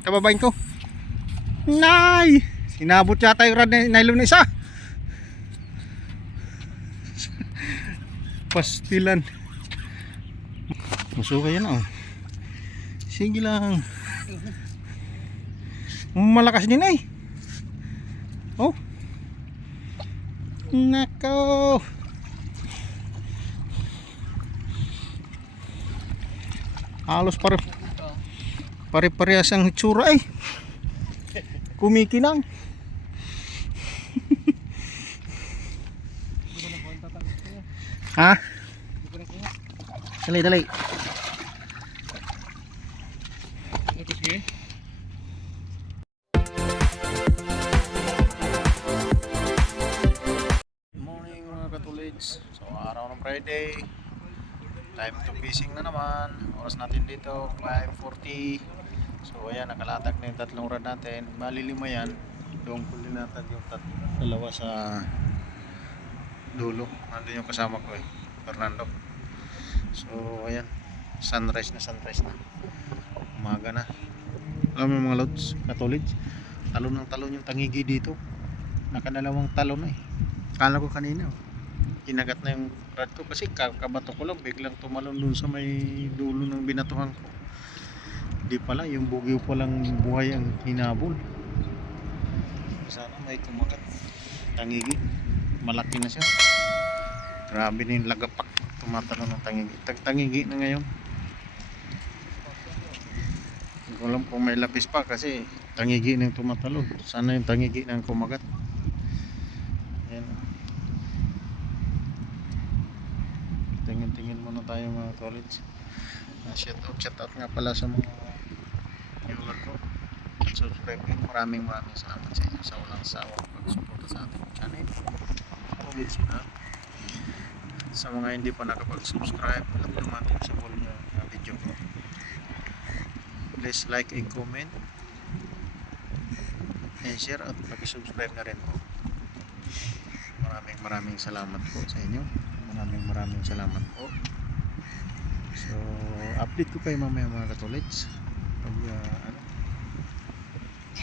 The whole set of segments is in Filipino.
Kababain ko. Nay! Sinabot yata yung rod na nylon na isa. Pastilan. Musuka yan oh. Sige lang. Malakas din ay. Oh. Nako. Halos pare-parehas ang hitsura eh. Kumikinang. Ha? Dali. Morning mga katulids. So araw ng Friday. Time to fishing na naman. Oras natin dito 5:40. So ayan, nakalatag na yung tatlong rod natin. Bali 5 yan. Doon ko linatag yung dalawa sa dulo. Nandun yung kasama ko eh, Fernando. So ayan, sunrise na. Umaga na. Alam mo mga lods, katulids, talon ng talon yung tangigi dito. Nakadalawang talon eh. Kala ko kanina kinagat na yung rod ko kasi kabato ko lang, biglang tumalon dun sa may dulo ng binatuhan ko. Di pala, yung bugyo palang buhay ang hinabol. Sana may kumagat. Tangigi, malaki na siya. Grabe na yung lagapak, tumatalon ng tangigi. Tangigi na ngayon. Hindi ko alam kung may lapis pa kasi tangigi na yung tumatalon. Sana yung tangigi na yung kumagat. Ayan. Tingin muna tayo mga college. Shout out nga pala sa mga viewer ko. Subscribe ko. Maraming salamat sa inyo sa walang sawa pag-suporta sa ating channel. College na. Sa mga hindi pa nakapag-subscribe, alam naman sa full na video ko. Please like and comment and share at pag-subscribe na rin po. Maraming salamat po sa inyo. Maraming salamat po. So update ko kayo mamaya mga katulids pag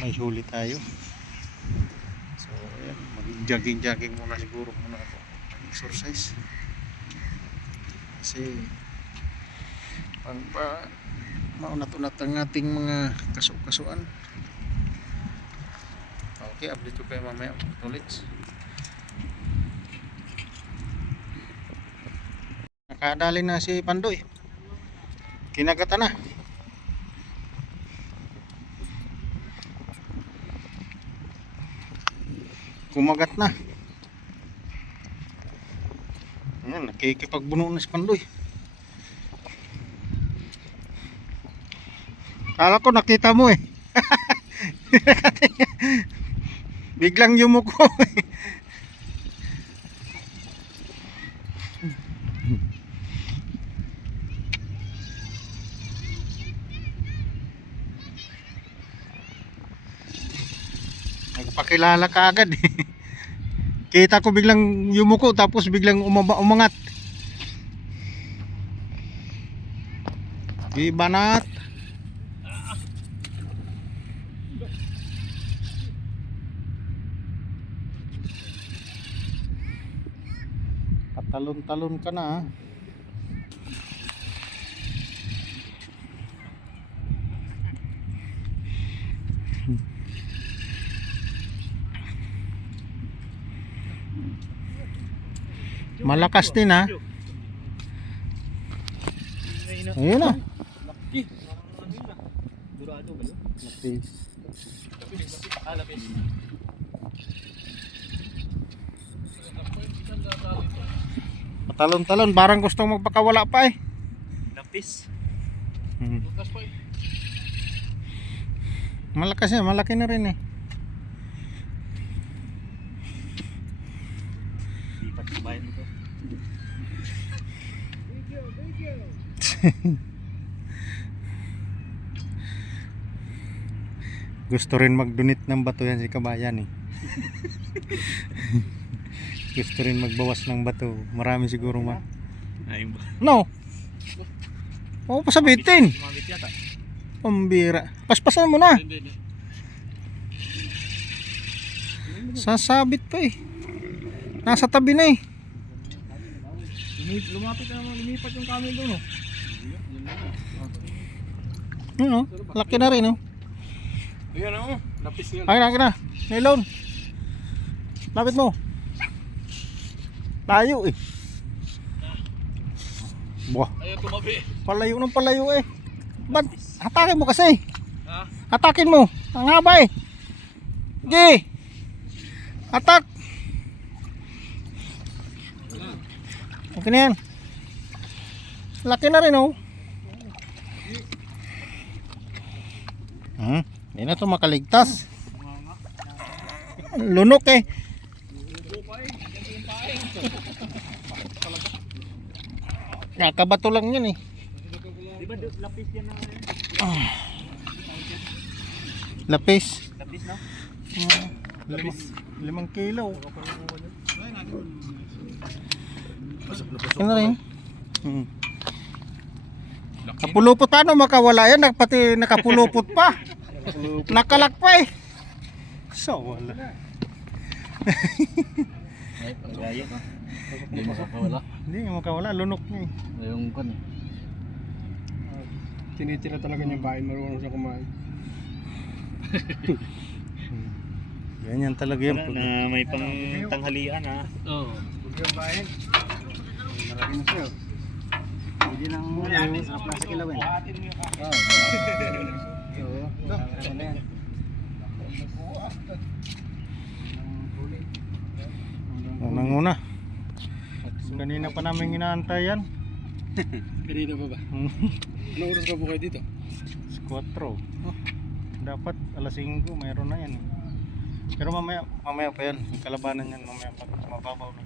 may huli tayo. So ayan, mag-jogging muna siguro ako, exercise kasi pang maunat-unat ang ating mga kasuan. Okay, update ko kayo mamaya mga katulids. Nakadali na si Pandoy. Kinagatan na. Kumagat na. Ayan, nakikipagbuno na si Pandoy. Kala ko nakita mo eh. Biglang yumuko eh. Nagpakilala ka agad eh. Kita ko biglang yumuko tapos biglang umangat. Ibanat. Patalon-talon ka na ha. Malakas din ha. Ayun na. Laki. Durado ba 'yun? Lapis. Lapis. Patalon-talon, barang gustong magpakawala pa eh. Lapis. Bukas pa eh. Malakas yan, malaki na rin eh. Lipat sa bayan ito. Gusto rin mag-donate ng bato yan si Kabayan eh. Gusto rin magbawas ng bato. Marami siguro Ayun ba? No. Oo, pasabitin. Sumabit yata. Pambira. Paspasan mo na. Hindi. Sasabit pa eh. Nasa tabi na eh. Lumapit na naman, lumipat yung camel doon, oh. Yun oh. Laki na rin oh. Ayan, oh. Lapis yun. Akin na. Nylon. Lapit mo. Layo eh. Buah. Ayaw tumabi. Palayo ng palayo eh. Ba't hatakin mo kasi? Ha? Hatakin mo. Ang haba eh. Sige. Atak. Okay na yan. Laki na rin oh. Hindi na ito makaligtas. Lunok eh. Nakabato lang yan eh. Di ba lapis yan na? Lapis. Lapis, no? 5 kilo. Ano rin? Kapulupot pa, ano makawala yan, pati nakapulupot pa. Nakalak pa eh. So wala. Ay, panggaya, no? Hindi makakawala. Hindi makawala, lunok niya eh. Yung kan. Tinitira talaga niya bahay, marunong siya kumain. Ganyan talaga yan. Na may pang tanghalian, ha? Oo. Huwag yung bahay. Marami na siya. Hindi lang muna yung sarap lang sa kilawin. Oo. Ito na yan. Unang-una. Kanina pa namin inaantay yan. Kanina pa ba? Ano oras pa po kayo dito? 4. Dapat alas 5 mayroon na yan. Pero mamaya pa yan. Yung kalabanan yan mamaya pag mababaw na.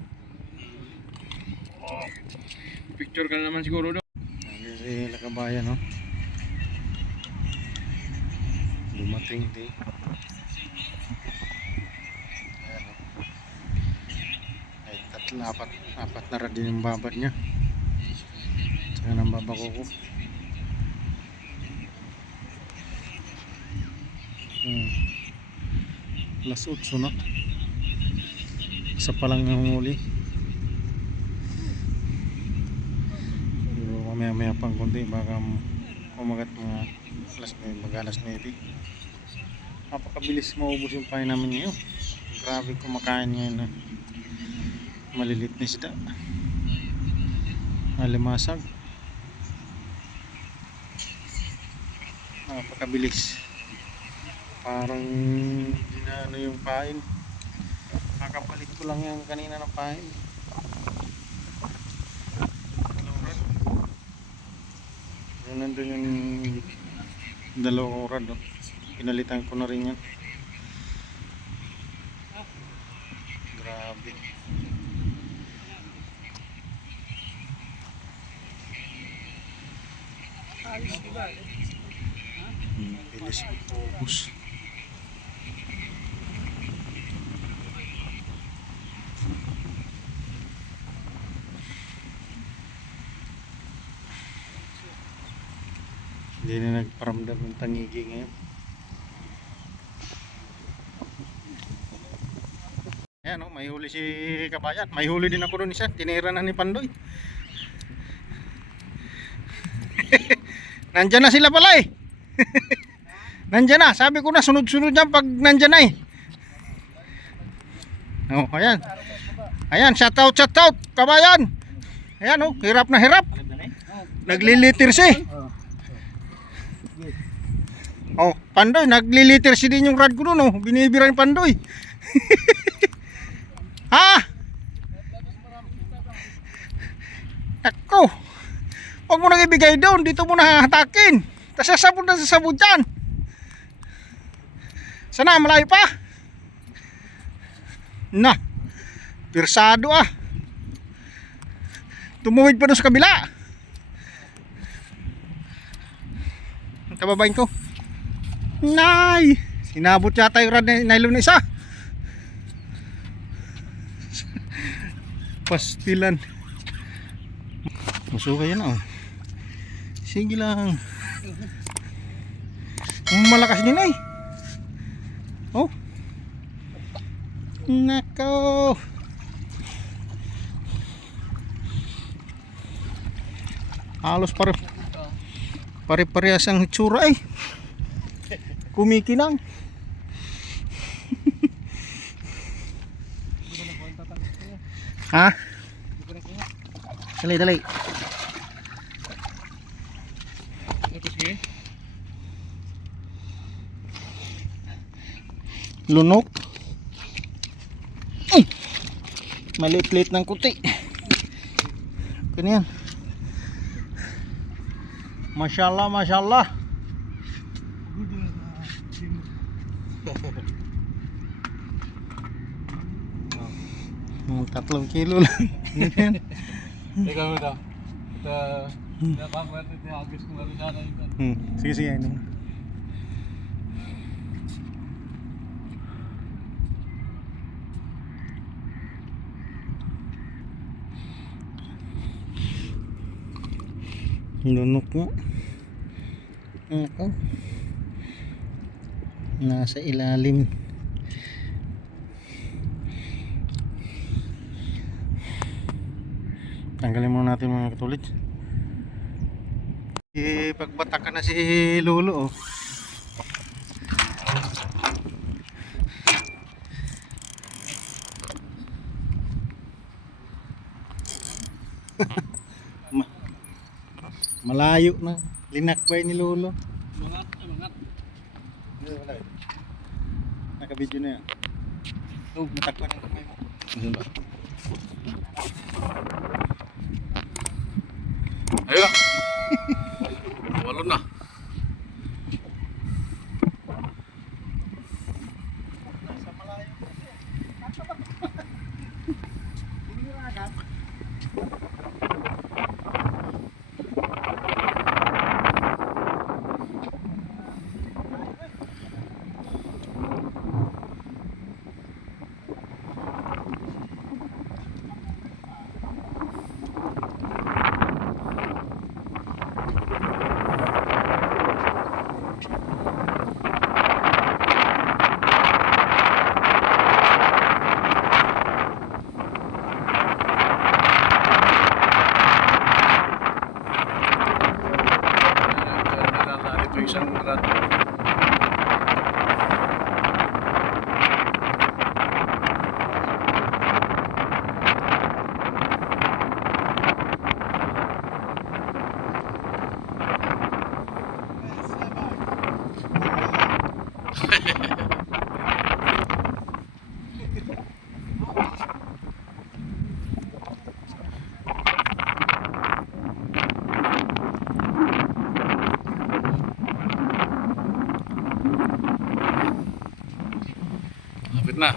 Picture ka na naman siguro doon. Kasi Lakabayan no. Dumating din. Ayan, no? Ay, apat na rad din yung babad niya. Saka nang babako ko. Alas 8 na. Isa pa lang nanguli. Pero mamaya pang kundi baka umagat mga alas 9. Napakabilis maubos yung pain namin ngayon. Grabe kumakain ngayon na malilit na isda. Alimasag. Napakabilis. Parang dinano yung pain. Kakapalit ko lang yung kanina ng pain. Nandun yung dalawang rad, no? Pinalitan ko na rin yan. Grabe. Bilis ubus. Hindi na nagparamdam ng tangigi ngayon. Ayan o, may huli si Kabayan. May huli din ako doon isa. Tinira na ni Pandoy. Nandyan na sila pala eh. Nandyan na. Sabi ko na sunod-sunod dyan pag nandyan na eh. Oh, ayan. Ayan, shout out Kabayan. Ayan o, hirap na hirap. Naglilitir siya. Oh, Pandoy, nagliliter si din yung rad ko doon, oh. Binibira yung Pandoy. Ha? Ako. Huwag mo nang ibigay doon, dito mo na hatakin. Tapos sasabog na sasabog dyan. Sana, malayo pa. Na, pirsado ah. Tumuwid pa doon sa kabila. Ang kababain ko. Nay! Sinabot yata yung rad na nylon na isa. Pastilan. Masuka yan oh. Sige lang. Malakas din eh. Oh. Nako. Halos pare-parehas ang hitsura eh. Kumikinang. Ha? Dali, dali. Lunok. Maliit-liit ng kuti. Ganyan. Masyaallah, masyaallah. Oh, 3 kilo lang. Ikaw mo daw. Napapwerte niya agis kung ano sana yun. Sige, sige. Ano. Lunok nga. Ako. Nasa ilalim. Tanggalin muna natin mga katulit. Pagbatakan na si Lolo oh. Malayo na. Linakbay ni Lolo. Mangat. Naka-video na yan. Oh, natakpan ang kamay mo. Ayun na. Walo na. Nasa malayo. Ito isang rad. Lapit na.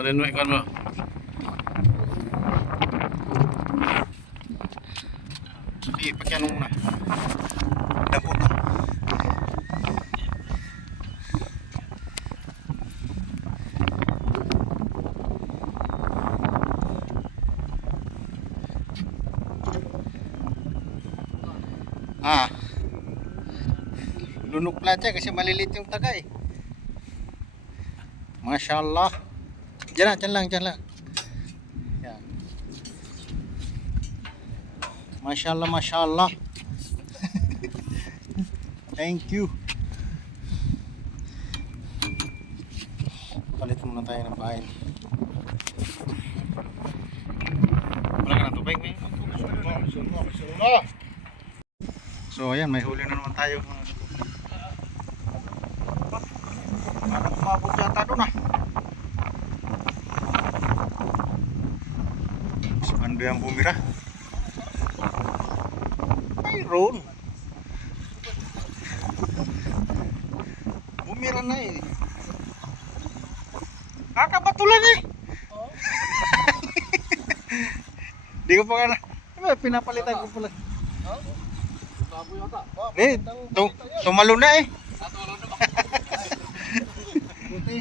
Kunin mo ikan mo. Sige, pakyan mo na. Dapot na. Lunok pala siya kasi malilit yung taga eh. Masyaallah. Diyan lang, diyan lang, diyan lang. Yan. Mashallah, mashallah. Thank you. Palit muna tayo ng pain. Wala ka ng tubig, may? So ayan, may huli na naman tayo. Parang umabot yata doon ah. Saan ba yung bumira? Mayroon. Bumira na eh. Kakabatulan eh. Di ko pa ka na. Pinapalitan ko pala. Eh, tumalo na eh. Buti.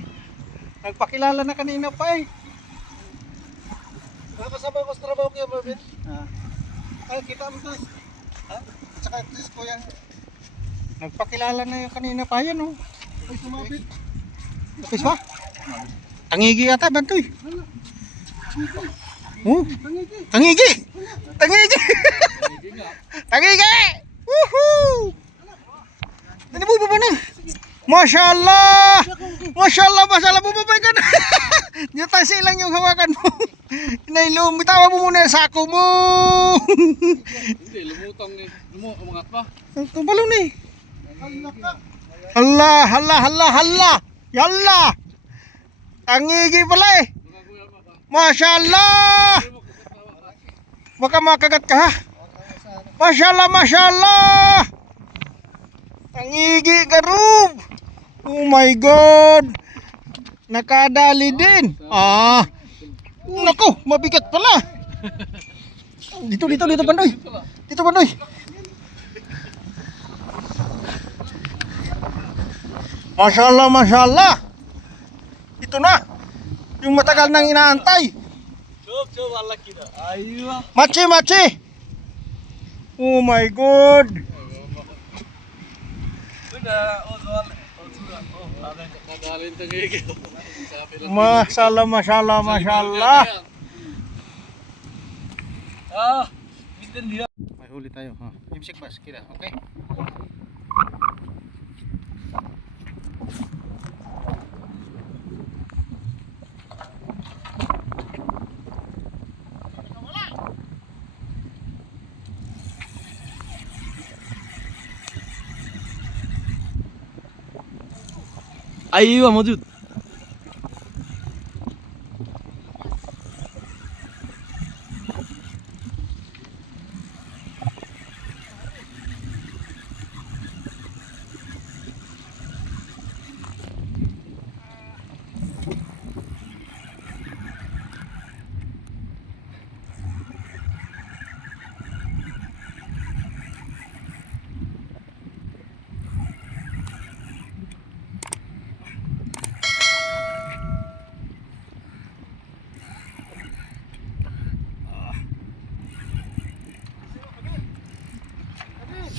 Nagpakilala na kanina pa eh. Kasama ko sa trabaho kaya, Marvin. Ay, kita mo to. At saka ito ko yan. Nagpakilala na yung kanina pa yan oh. Ay, sumabit. Tapos ba? Tangigi yata, Bantoy. Oh, tangigi! Tangigi! Tangigi! Woohoo! Ano ba na? Masya Allah! Masya Allah! Masya Allah! Bumabay ka na! Yung tasi lang yung hawakan mo. Inailum, bitawa mo muna sa ako mo. Hindi, lumutang eh. Umangat pa. Tumbalo ni. Allah, Allah, Allah, Allah. Yalla. Tangigi pala eh. Masya Allah. Baka makagat ka ha. Masya Allah, Masya Allah. Tangigi garub. Oh my God. Nakadali din. Ah. Nako, mabigat pala. Dito Bandoy. Dito Bandoy. Masya Allah, Masya Allah. Ito na. Yung matagal nang inaantay. Coba Allah kita. Ayo. Machi. Oh my God. Masya Allah. May huli tayo. Ha? Imsik bas, kita. Okay? ايوه موجود.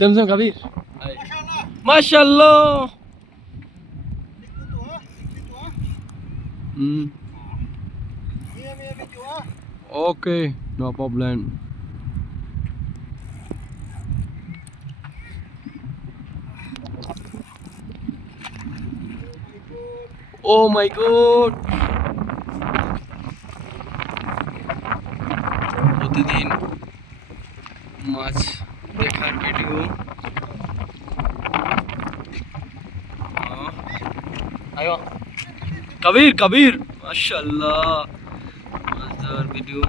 Samsung Kabir. Masyaallah. Okay, no problem. Oh my God. প্রতিদিন মাছ দেখার ভিডিও আয়ো কবির মাশাআল্লাহ মাছ দেখার ভিডিও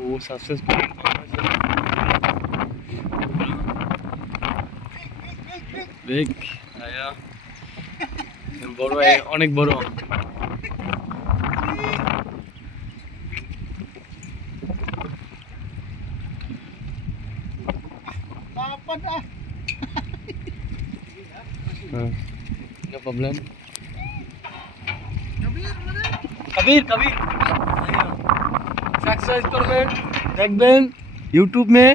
ও সাকসেসফুল দেখ আয়া বড় অনেক বড় no problem. कबीर सब्सक्राइब करबेन देखबेन यूट्यूब में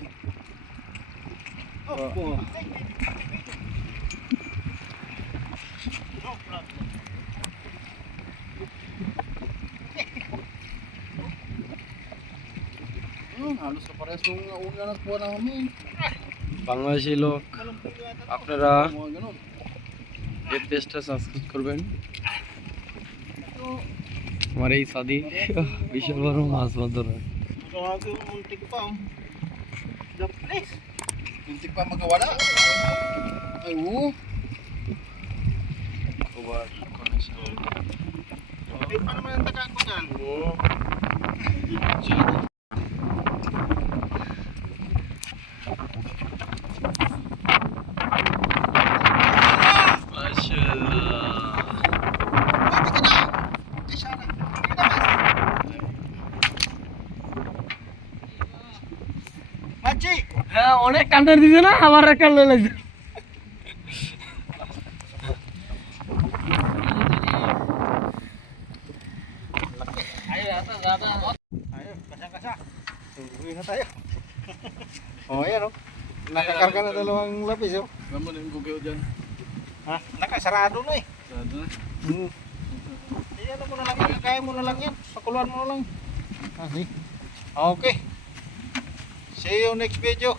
halos na parehas nung una nagkuha namin. Bangladeshi লোক আপনারা Mga ganun. এই পেজটা সাবস্ক্রাইব করবেন আমার এই সাদি বিশাল বড় মাছ ধরে Gago, muntik pa. The place. Muntik pa magawala. Ay, oo. Kubar ko na siya. Hindi pa naman ang taga ko dyan. Oo. হ্যাঁ অনেক কান্ডার দিছে না আমার কান্ডার লাগছে Ayun, kasya-kasya. Uwi na tayo. Oh, ayan oh. Nakakarga na dalawang lapis oh. Gamon yung gugaw dyan. Ha? Nakasarado na eh. Sarado na. Ayan mo na lang yan. Kaya mo na lang yan. Pakuluan mo na lang. Okay. See you next video.